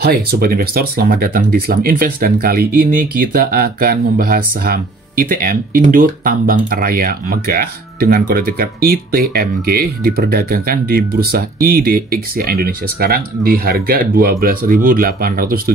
Hai Sobat Investor, selamat datang di Islam Invest dan kali ini kita akan membahas saham ITM, Indo Tambang Raya Megah, dengan kode ticker ITMG diperdagangkan di Bursa IDX Indonesia sekarang di harga Rp12.875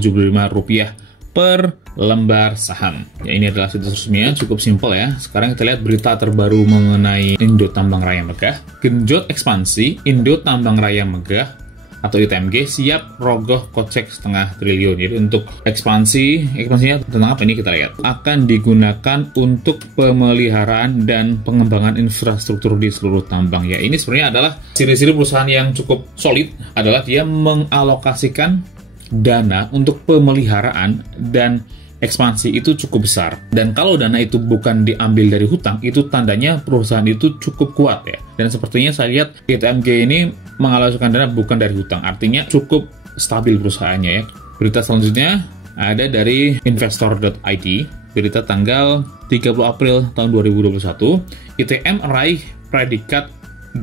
per lembar saham. Ya, ini adalah situs resminya, cukup simpel ya. Sekarang kita lihat berita terbaru mengenai Indo Tambang Raya Megah. Genjot ekspansi, Indo Tambang Raya Megah atau ITMG siap rogoh kocek setengah triliun. Jadi untuk ekspansinya tentang apa ini kita lihat. Akan digunakan untuk pemeliharaan dan pengembangan infrastruktur di seluruh tambang. Ya, ini sebenarnya adalah ciri-ciri perusahaan yang cukup solid, adalah dia mengalokasikan dana untuk pemeliharaan dan ekspansi itu cukup besar. Dan kalau dana itu bukan diambil dari hutang, itu tandanya perusahaan itu cukup kuat ya. Dan sepertinya saya lihat ITMG ini mengalokasikan dana bukan dari hutang, artinya cukup stabil perusahaannya ya. Berita selanjutnya ada dari investor.id, berita tanggal 30 April tahun 2021, ITM raih predikat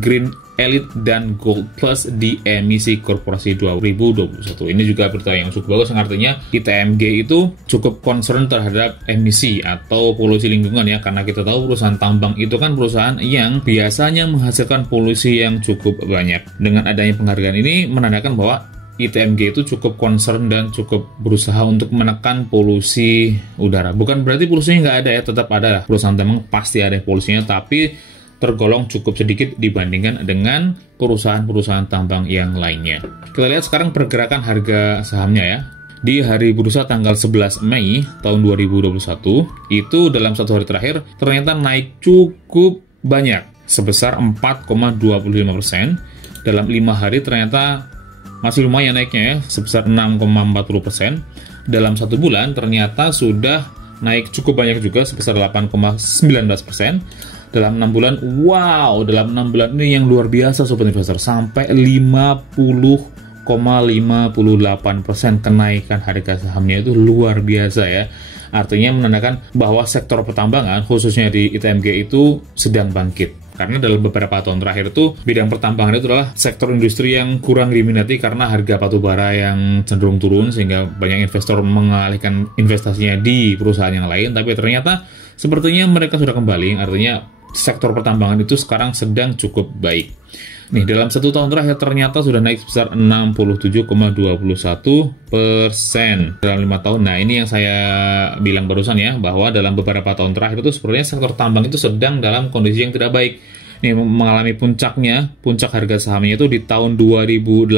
Green Elite dan Gold Plus di emisi korporasi 2021. Ini juga berita yang cukup bagus, yang artinya ITMG itu cukup concern terhadap emisi atau polusi lingkungan ya, karena kita tahu perusahaan tambang itu kan perusahaan yang biasanya menghasilkan polusi yang cukup banyak. Dengan adanya penghargaan ini menandakan bahwa ITMG itu cukup concern dan cukup berusaha untuk menekan polusi udara. Bukan berarti polusinya nggak ada ya, tetap ada. Perusahaan tambang pasti ada polusinya, tapi tergolong cukup sedikit dibandingkan dengan perusahaan-perusahaan tambang yang lainnya. Kita lihat sekarang pergerakan harga sahamnya ya. Di hari bursa tanggal 11 Mei tahun 2021, itu dalam satu hari terakhir ternyata naik cukup banyak, sebesar 4,25%. Dalam 5 hari ternyata masih lumayan naiknya ya, sebesar 6,40%. Dalam satu bulan ternyata sudah naik cukup banyak juga, sebesar 8,19%. Dalam 6 bulan, wow, dalam 6 bulan ini yang luar biasa Sobat Investor, sampai 50,58% kenaikan harga sahamnya, itu luar biasa ya. Artinya menandakan bahwa sektor pertambangan, khususnya di ITMG itu sedang bangkit. Karena dalam beberapa tahun terakhir itu, bidang pertambangan itu adalah sektor industri yang kurang diminati karena harga batubara yang cenderung turun, sehingga banyak investor mengalihkan investasinya di perusahaan yang lain. Tapi ternyata sepertinya mereka sudah kembali, artinya sektor pertambangan itu sekarang sedang cukup baik. Nih, dalam satu tahun terakhir ternyata sudah naik sebesar 67,21% dalam 5 tahun. Nah, ini yang saya bilang barusan ya, bahwa dalam beberapa tahun terakhir itu sebenarnya sektor tambang itu sedang dalam kondisi yang tidak baik. Nih, mengalami puncak harga sahamnya itu di tahun 2018.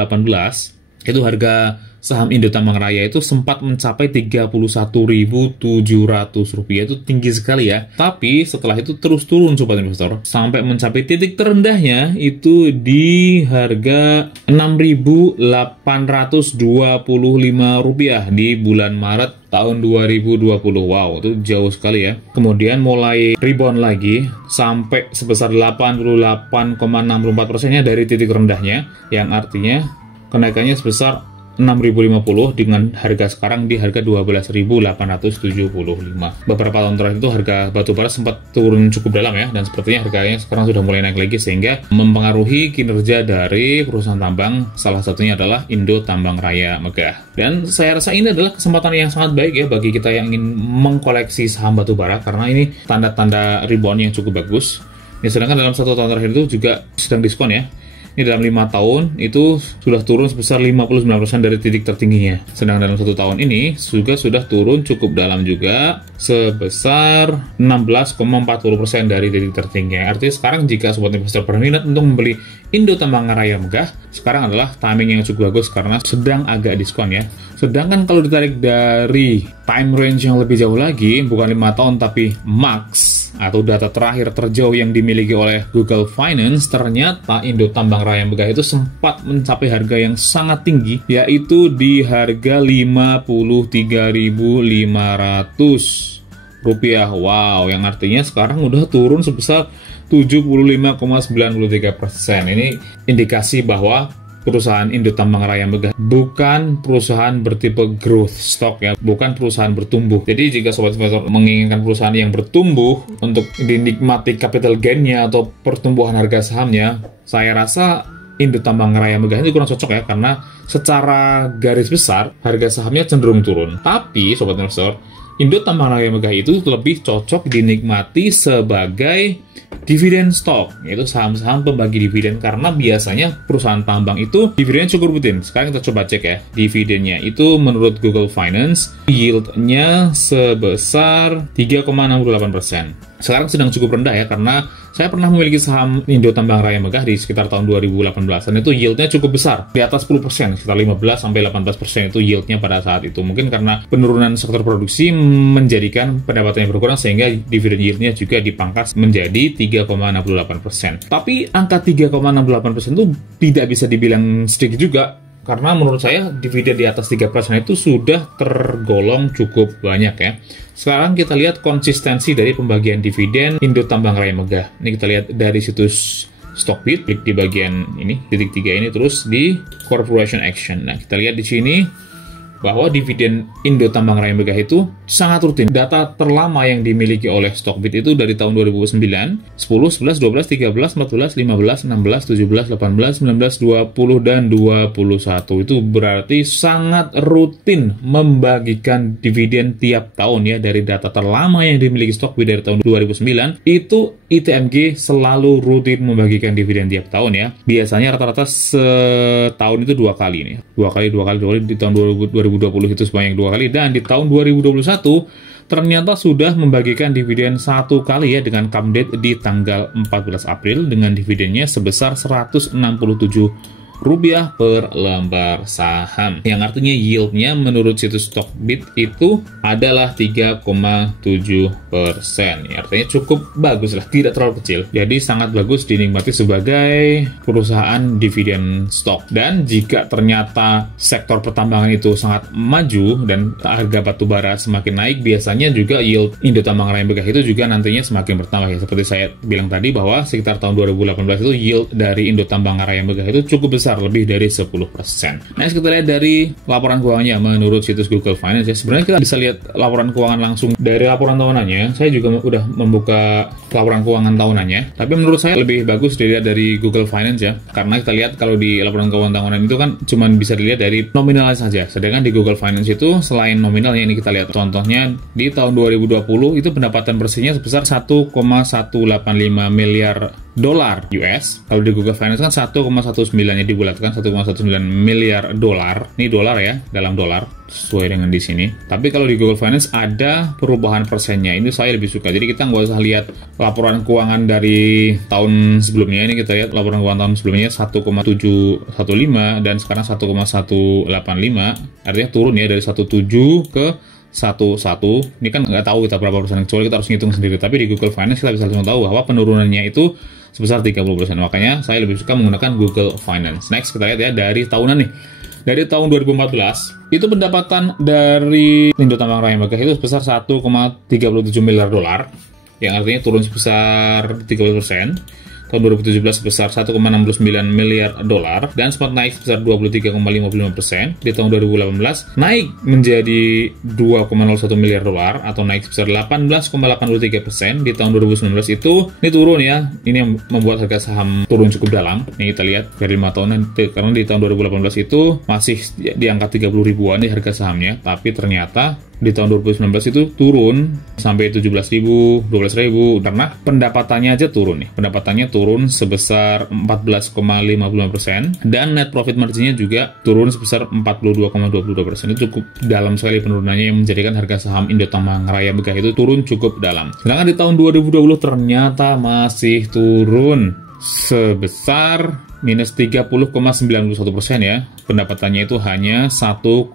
Itu harga saham Indo Tambang Raya itu sempat mencapai Rp31.700. Itu tinggi sekali ya. Tapi setelah itu terus turun Sobat Investor, sampai mencapai titik terendahnya itu di harga Rp6.825 di bulan Maret tahun 2020. Wow, itu jauh sekali ya. Kemudian mulai rebound lagi sampai sebesar 88,64%-nya dari titik rendahnya, yang artinya kenaikannya sebesar 6.050 dengan harga sekarang di harga 12.875. Beberapa tahun terakhir itu harga batubara sempat turun cukup dalam ya, dan sepertinya harganya sekarang sudah mulai naik lagi, sehingga mempengaruhi kinerja dari perusahaan tambang. Salah satunya adalah Indo Tambang Raya Megah. Dan saya rasa ini adalah kesempatan yang sangat baik ya bagi kita yang ingin mengkoleksi saham batubara, karena ini tanda-tanda rebound yang cukup bagus. Ya, sedangkan dalam satu tahun terakhir itu juga sedang diskon ya. Ini dalam 5 tahun itu sudah turun sebesar 59% dari titik tertingginya. Sedangkan dalam 1 tahun ini juga sudah turun cukup dalam juga, sebesar 16,40% dari titik tertingginya. Artinya sekarang jika Sobat Investor berminat untuk membeli Indo Tambang Raya Megah, sekarang adalah timing yang cukup bagus karena sedang agak diskon ya. Sedangkan kalau ditarik dari time range yang lebih jauh lagi, bukan 5 tahun tapi max atau data terakhir terjauh yang dimiliki oleh Google Finance, ternyata Indo Tambang Raya Megah itu sempat mencapai harga yang sangat tinggi, yaitu di harga Rp53.500. Wow, yang artinya sekarang udah turun sebesar 75,93%. Ini indikasi bahwa perusahaan Indo Tambang Raya Megah bukan perusahaan bertipe growth stock ya, bukan perusahaan bertumbuh. Jadi jika sobat investor menginginkan perusahaan yang bertumbuh untuk dinikmati capital gain-nya atau pertumbuhan harga sahamnya, saya rasa Indo Tambang Raya Megah ini kurang cocok ya, karena secara garis besar harga sahamnya cenderung turun. Tapi Sobat Investor, Indo Tambang Raya Megah itu lebih cocok dinikmati sebagai dividen stock, yaitu saham-saham pembagi dividen, karena biasanya perusahaan tambang itu dividennya cukup rutin. Sekarang kita coba cek ya, dividennya itu menurut Google Finance, yield-nya sebesar 3,68%. Sekarang sedang cukup rendah ya, karena saya pernah memiliki saham Indo Tambang Raya Megah di sekitar tahun 2018, dan itu yield-nya cukup besar, di atas 10%, sekitar 15-18% itu yield-nya pada saat itu. Mungkin karena penurunan sektor produksi menjadikan pendapatannya berkurang, sehingga dividen yield-nya juga dipangkas menjadi 3,68%. Tapi angka 3,68% itu tidak bisa dibilang sedikit juga, karena menurut saya dividen di atas 3% itu sudah tergolong cukup banyak ya. Sekarang kita lihat konsistensi dari pembagian dividen Indo Tambang Raya Megah. Ini kita lihat dari situs Stockbit, klik di bagian ini, titik 3 ini, terus di Corporation Action. Nah, kita lihat di sini bahwa dividen Indo Tambang Raya Megah itu sangat rutin. Data terlama yang dimiliki oleh Stockbit itu dari tahun 2009, 10, 11, 12, 13, 14, 15, 16, 17, 18, 19, 20, dan 21. Itu berarti sangat rutin membagikan dividen tiap tahun ya. Dari data terlama yang dimiliki Stockbit dari tahun 2009, itu ITMG selalu rutin membagikan dividen tiap tahun ya. Biasanya rata-rata setahun itu 2 kali nih. 2 kali di tahun 2020 itu sebanyak 2 kali, dan di tahun 2021 ternyata sudah membagikan dividen 1 kali ya, dengan come date di tanggal 14 April dengan dividennya sebesar Rp167 per lembar saham, yang artinya yieldnya menurut situs Stockbit itu adalah 3,7%. Ya, artinya cukup bagus lah, tidak terlalu kecil, jadi sangat bagus dinikmati sebagai perusahaan dividen stock. Dan jika ternyata sektor pertambangan itu sangat maju dan harga batu bara semakin naik, biasanya juga yield Indo Tambang Raya Megah itu juga nantinya semakin bertambah ya. Seperti saya bilang tadi, bahwa sekitar tahun 2018 itu yield dari Indo Tambang Raya Megah itu cukup besar, lebih dari 10%. Nah, kita lihat dari laporan keuangannya menurut situs Google Finance ya. Sebenarnya kita bisa lihat laporan keuangan langsung dari laporan tahunannya. Saya juga udah membuka laporan keuangan tahunannya, tapi menurut saya lebih bagus dilihat dari Google Finance ya, karena kita lihat kalau di laporan keuangan tahunan itu kan cuma bisa dilihat dari nominalnya saja, sedangkan di Google Finance itu selain nominalnya, ini kita lihat contohnya di tahun 2020 itu pendapatan bersihnya sebesar 1,185 miliar dolar US. Kalau di Google Finance kan 1,19-nya dibulatkan 1,19 miliar dolar. Ini dolar ya, dalam dolar sesuai dengan di sini. Tapi kalau di Google Finance ada perubahan persennya. Ini saya lebih suka. Jadi kita nggak usah lihat laporan keuangan dari tahun sebelumnya. Ini kita lihat laporan keuangan tahun sebelumnya 1,715 dan sekarang 1,185. Artinya turun ya dari 17 ke 11. Ini kan nggak tahu kita berapa persen, kecuali kita harus ngitung sendiri. Tapi di Google Finance kita bisa langsung tahu bahwa penurunannya itu sebesar 30%. Makanya saya lebih suka menggunakan Google Finance. Next kita lihat ya dari tahunan nih. Dari tahun 2014 itu pendapatan dari Indo Tambang Raya Megah itu sebesar 1,37 miliar dolar, yang artinya turun sebesar 30%. Tahun 2017 sebesar 1,69 miliar dolar dan sempat naik sebesar 23,55%. Di tahun 2018 naik menjadi 2,01 miliar dolar atau naik sebesar 18,83%. Di tahun 2019 itu ini turun ya. Ini yang membuat harga saham turun cukup dalam. Ini kita lihat dari 5 tahunan, karena di tahun 2018 itu masih di angka 30 ribuan di harga sahamnya, tapi ternyata di tahun 2019 itu turun sampai 17.000, 12.000 karena pendapatannya aja turun nih. Pendapatannya turun sebesar 14,55% dan net profit marginnya juga turun sebesar 42,22%. Itu cukup dalam sekali penurunannya, yang menjadikan harga saham Indo Tambang Raya Megah itu turun cukup dalam. Sedangkan di tahun 2020 ternyata masih turun sebesar minus 30,91% ya. Pendapatannya itu hanya 1,19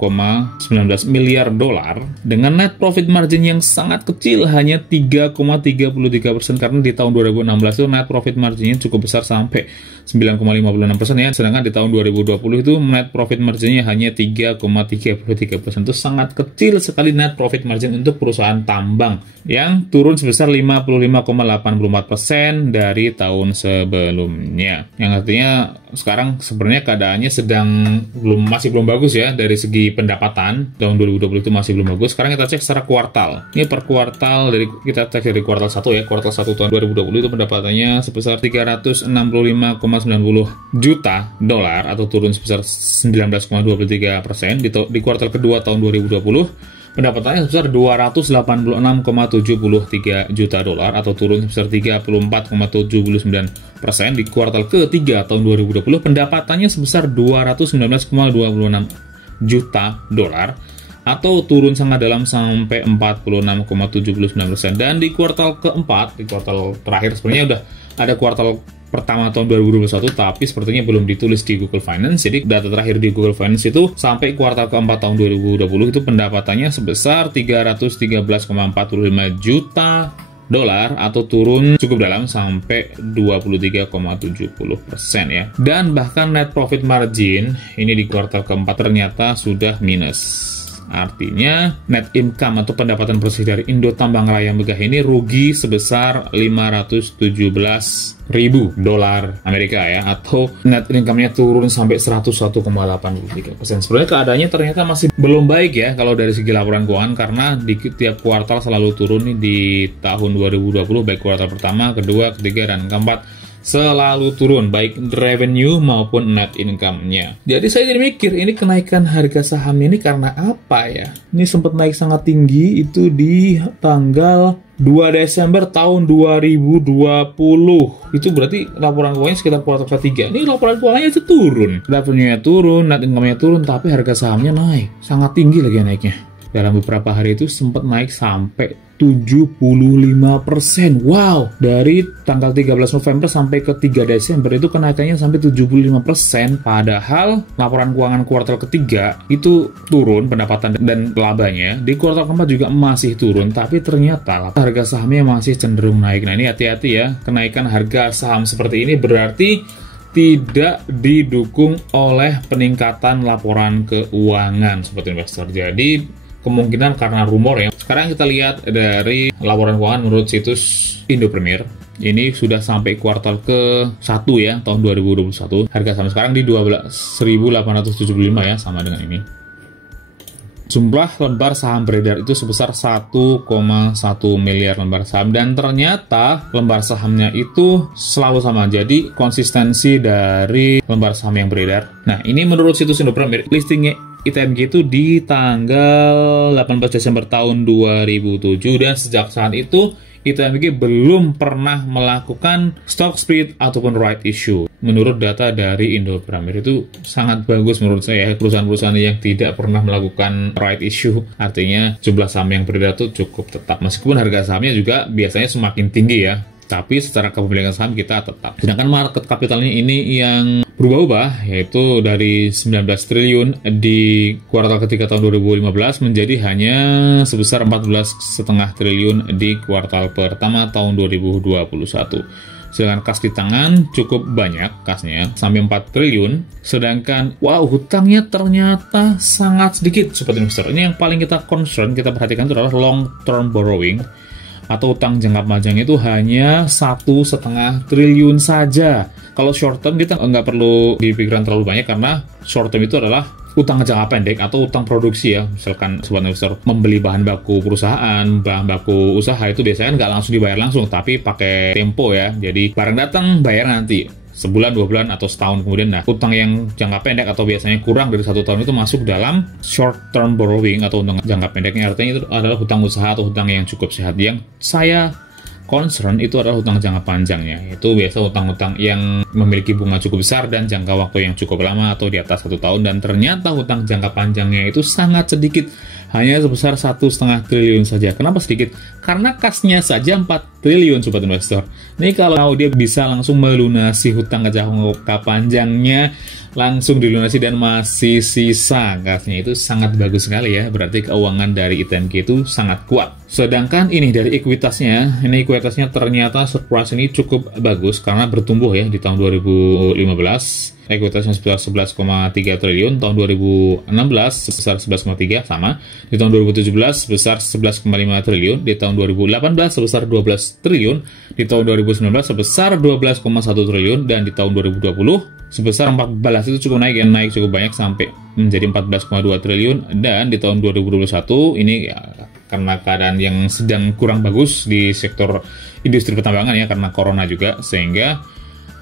miliar dolar dengan net profit margin yang sangat kecil, hanya 3,33%, karena di tahun 2016 itu net profit marginnya cukup besar sampai 9,56% ya. Sedangkan di tahun 2020 itu net profit marginnya hanya 3,33%. Itu sangat kecil sekali net profit margin untuk perusahaan tambang, yang turun sebesar 55,84% dari tahun sebelumnya. Yang artinya sekarang sebenarnya keadaannya masih belum bagus ya dari segi pendapatan. Tahun 2020 itu masih belum bagus. Sekarang kita cek secara kuartal. Ini per kuartal, kita cek dari kuartal 1 ya. Kuartal 1 tahun 2020 itu pendapatannya sebesar 365,9 juta dolar atau turun sebesar 19,23%. Di kuartal kedua tahun 2020 pendapatannya sebesar 286,73 juta dolar atau turun sebesar 34,79%. Di kuartal ketiga tahun 2020 pendapatannya sebesar 219,26 juta dolar atau turun sangat dalam sampai 46,79%. Dan di kuartal keempat, di kuartal terakhir sebenarnya udah ada kuartal pertama tahun 2021, tapi sepertinya belum ditulis di Google Finance. Jadi data terakhir di Google Finance itu sampai kuartal keempat tahun 2020 itu pendapatannya sebesar 313,45 juta dolar atau turun cukup dalam sampai 23,70% ya. Dan bahkan net profit margin ini di kuartal keempat ternyata sudah minus. Artinya net income atau pendapatan bersih dari Indo Tambang Raya Megah ini rugi sebesar 517.000 dolar Amerika ya, atau net income-nya turun sampai 101,83%. Sebenarnya keadaannya ternyata masih belum baik ya kalau dari segi laporan keuangan, karena di tiap kuartal selalu turun nih di tahun 2020, baik kuartal pertama, kedua, ketiga, dan keempat selalu turun, baik revenue maupun net income-nya. Jadi saya jadi mikir, ini kenaikan harga sahamnya ini karena apa ya? Ini sempat naik sangat tinggi itu di tanggal 2 Desember tahun 2020. Itu berarti laporan keuangannya sekitar kuartal ketiga. Ini laporan keuangannya itu turun. Revenue-nya turun, net income-nya turun, tapi harga sahamnya naik. Sangat tinggi lagi naiknya. Dalam beberapa hari itu sempat naik sampai 75%. Wow, dari tanggal 13 November sampai ke 3 Desember itu kenaikannya sampai 75%. Padahal laporan keuangan kuartal ketiga itu turun pendapatan dan labanya. Di kuartal keempat juga masih turun, tapi ternyata harga sahamnya masih cenderung naik. Nah, ini hati-hati ya. Kenaikan harga saham seperti ini berarti tidak didukung oleh peningkatan laporan keuangan sobat investor. Jadi kemungkinan karena rumor ya. Sekarang kita lihat dari laporan keuangan menurut situs Indo Premier. Ini sudah sampai kuartal ke-1 ya, tahun 2021. Harga saham sekarang di 12.875 ya, sama dengan ini. Jumlah lembar saham beredar itu sebesar 1,1 miliar lembar saham. Dan ternyata lembar sahamnya itu selalu sama. Jadi konsistensi dari lembar saham yang beredar. Nah, ini menurut situs Indo Premier, listingnya ITMG itu di tanggal 18 Desember tahun 2007, dan sejak saat itu ITMG belum pernah melakukan stock split ataupun right issue. Menurut data dari Indo Premier itu sangat bagus menurut saya, perusahaan-perusahaan yang tidak pernah melakukan right issue, artinya jumlah saham yang beredar itu cukup tetap, meskipun harga sahamnya juga biasanya semakin tinggi ya, tapi secara kepemilikan saham kita tetap. Sedangkan market capitalnya ini yang berubah-ubah, yaitu dari 19 triliun di kuartal ketiga tahun 2015 menjadi hanya sebesar 14,5 triliun di kuartal pertama tahun 2021. Sedangkan kas di tangan cukup banyak kasnya, sampai 4 triliun. Sedangkan, wow, hutangnya ternyata sangat sedikit, sobat investor. Ini yang paling kita concern, kita perhatikan itu adalah long term borrowing atau utang jangka panjang itu hanya 1,5 triliun saja. Kalau short term kita nggak perlu dipikirkan terlalu banyak, karena short term itu adalah utang jangka pendek atau utang produksi ya. Misalkan sobat investor membeli bahan baku perusahaan, bahan baku usaha itu biasanya nggak langsung dibayar langsung, tapi pakai tempo ya. Jadi barang datang bayar nanti sebulan, 2 bulan, atau setahun kemudian. Nah, utang yang jangka pendek atau biasanya kurang dari 1 tahun itu masuk dalam short term borrowing atau utang jangka pendeknya. Artinya itu adalah hutang usaha atau hutang yang cukup sehat. Yang saya concern itu adalah hutang jangka panjangnya. Itu biasa hutang-hutang yang memiliki bunga cukup besar dan jangka waktu yang cukup lama atau di atas 1 tahun. Dan ternyata hutang jangka panjangnya itu sangat sedikit, hanya sebesar 1,5 triliun saja. Kenapa sedikit? Karena kasnya saja 4 triliun sobat investor. Ini kalau dia bisa langsung melunasi hutang jangka panjangnya, langsung dilunasi dan masih sisa kasnya, itu sangat bagus sekali ya. Berarti keuangan dari ITMG itu sangat kuat. Sedangkan ini dari ekuitasnya, ternyata surprise ini cukup bagus karena bertumbuh ya di tahun 2015. Ekuitasnya sebesar 11,3 triliun, tahun 2016 sebesar 11,3 sama, di tahun 2017 sebesar 11,5 triliun, di tahun 2018 sebesar 12 triliun, di tahun 2019 sebesar 12,1 triliun, dan di tahun 2020 sebesar 14. Itu cukup naik ya, naik cukup banyak sampai menjadi 14,2 triliun, dan di tahun 2021 ini ya, karena keadaan yang sedang kurang bagus di sektor industri pertambangan ya, karena corona juga, sehingga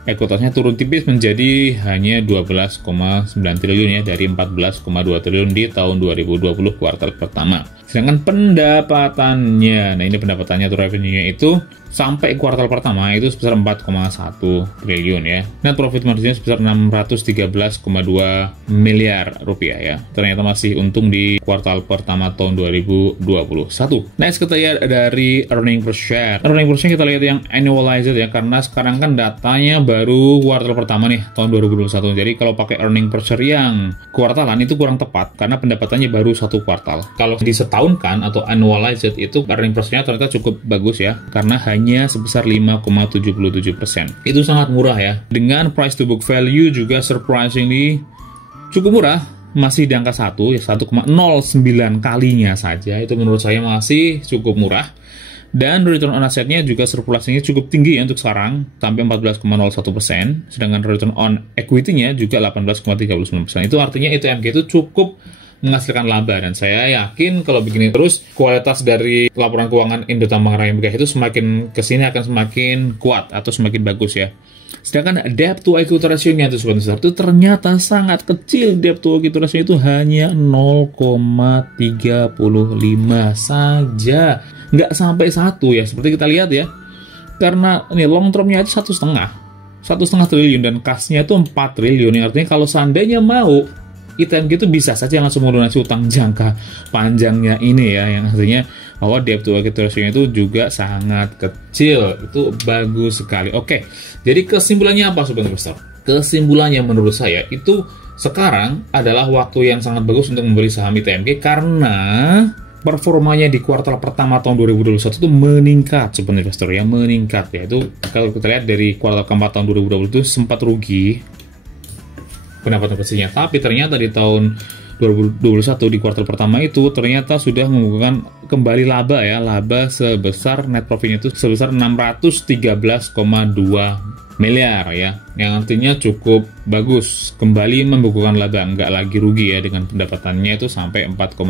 ekuitasnya turun tipis menjadi hanya 12,9 triliun ya, dari 14,2 triliun di tahun 2020 kuartal pertama. Sedangkan pendapatannya, nah ini pendapatannya atau revenue-nya itu sampai kuartal pertama itu sebesar 4,1 triliun ya. Net profit marginnya sebesar 613,2 miliar rupiah ya. Ternyata masih untung di kuartal pertama tahun 2021. Next kita lihat dari earning per share. Earning per share kita lihat yang annualized ya, karena sekarang kan datanya baru kuartal pertama nih tahun 2021. Jadi kalau pakai earning per share yang kuartalan itu kurang tepat karena pendapatannya baru satu kuartal. Kalau disetahunkan atau annualized itu earning per share ternyata cukup bagus ya, karena hanya sebesar 5,77%. Itu sangat murah ya. Dengan price to book value juga surprisingly cukup murah, masih di angka 1 ya, 1,09 kalinya saja. Itu menurut saya masih cukup murah. Dan return on assetnya juga surplusingnya cukup tinggi ya untuk sekarang, sampai 14,01%. Sedangkan return on equity-nya juga 18,39%. Itu artinya ITMG itu cukup menghasilkan laba, dan saya yakin kalau begini terus kualitas dari laporan keuangan Indo Tambang Raya Megah itu semakin kesini akan semakin kuat atau semakin bagus ya. Sedangkan debt to equity ratio-nya itu ternyata sangat kecil. Debt to equity ratio itu hanya 0,35 saja, nggak sampai 1 ya, seperti kita lihat ya. Karena ini long term-nya aja 1,5 triliun dan kas-nya itu 4 triliun. Artinya kalau seandainya mau ITMG itu bisa saja langsung melunasi utang jangka panjangnya ini ya, yang artinya bahwa debt to equity ratio itu juga sangat kecil. Itu bagus sekali. Oke, jadi kesimpulannya apa Sobat Investor? Kesimpulannya menurut saya itu sekarang adalah waktu yang sangat bagus untuk membeli saham ITMG karena performanya di kuartal pertama tahun 2021 itu meningkat, Sobat Investor ya, meningkat ya. Itu kalau kita lihat dari kuartal keempat tahun 2020 itu sempat rugi pendapatan bersihnya, tapi ternyata di tahun 2021 di kuartal pertama itu ternyata sudah membukukan kembali laba ya, laba sebesar net profitnya itu sebesar 613,2 miliar ya, yang artinya cukup bagus, kembali membukukan laba, nggak lagi rugi ya, dengan pendapatannya itu sampai 4,1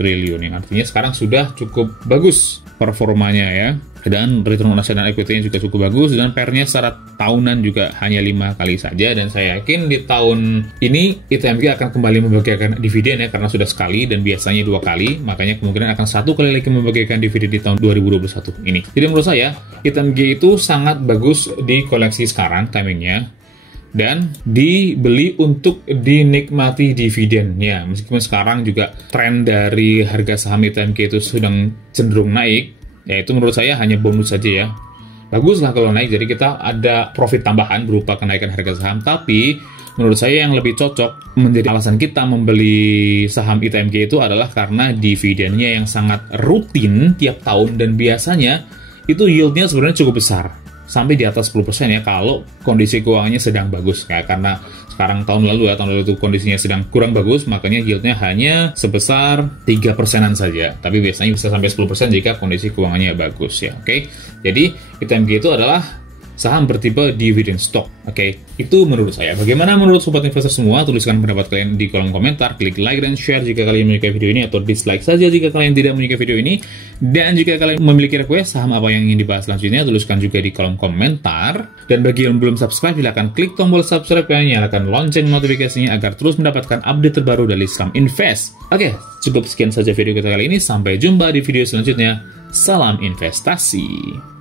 triliun, yang artinya sekarang sudah cukup bagus performanya ya. Dan return on asset dan equity-nya juga cukup bagus, dan PER-nya secara tahunan juga hanya 5 kali saja. Dan saya yakin di tahun ini ITMG akan kembali membagikan dividen ya, karena sudah sekali dan biasanya 2 kali, makanya kemungkinan akan 1 kali lagi membagikan dividen di tahun 2021 ini. Jadi menurut saya ITMG itu sangat bagus di koleksi sekarang timingnya, dan dibeli untuk dinikmati dividennya. Meskipun sekarang juga tren dari harga saham ITMG itu sedang cenderung naik, ya itu menurut saya hanya bonus saja ya. Baguslah kalau naik, jadi kita ada profit tambahan berupa kenaikan harga saham. Tapi menurut saya yang lebih cocok menjadi alasan kita membeli saham ITMG itu adalah karena dividennya yang sangat rutin tiap tahun, dan biasanya itu yieldnya sebenarnya cukup besar, sampai di atas 10% ya kalau kondisi keuangannya sedang bagus ya. Karena sekarang tahun lalu itu kondisinya sedang kurang bagus, makanya yieldnya hanya sebesar 3%-an saja, tapi biasanya bisa sampai 10% jika kondisi keuangannya bagus ya. Oke, jadi ITMG itu adalah saham bertipe dividend stock. Oke, itu menurut saya. Bagaimana menurut Sobat Investor semua? Tuliskan pendapat kalian di kolom komentar, klik like dan share jika kalian menyukai video ini, atau dislike saja jika kalian tidak menyukai video ini. Dan jika kalian memiliki request saham apa yang ingin dibahas selanjutnya, tuliskan juga di kolom komentar. Dan bagi yang belum subscribe, silahkan klik tombol subscribe dan nyalakan lonceng notifikasinya agar terus mendapatkan update terbaru dari Islam Invest. Oke, cukup sekian saja video kita kali ini. Sampai jumpa di video selanjutnya. Salam investasi.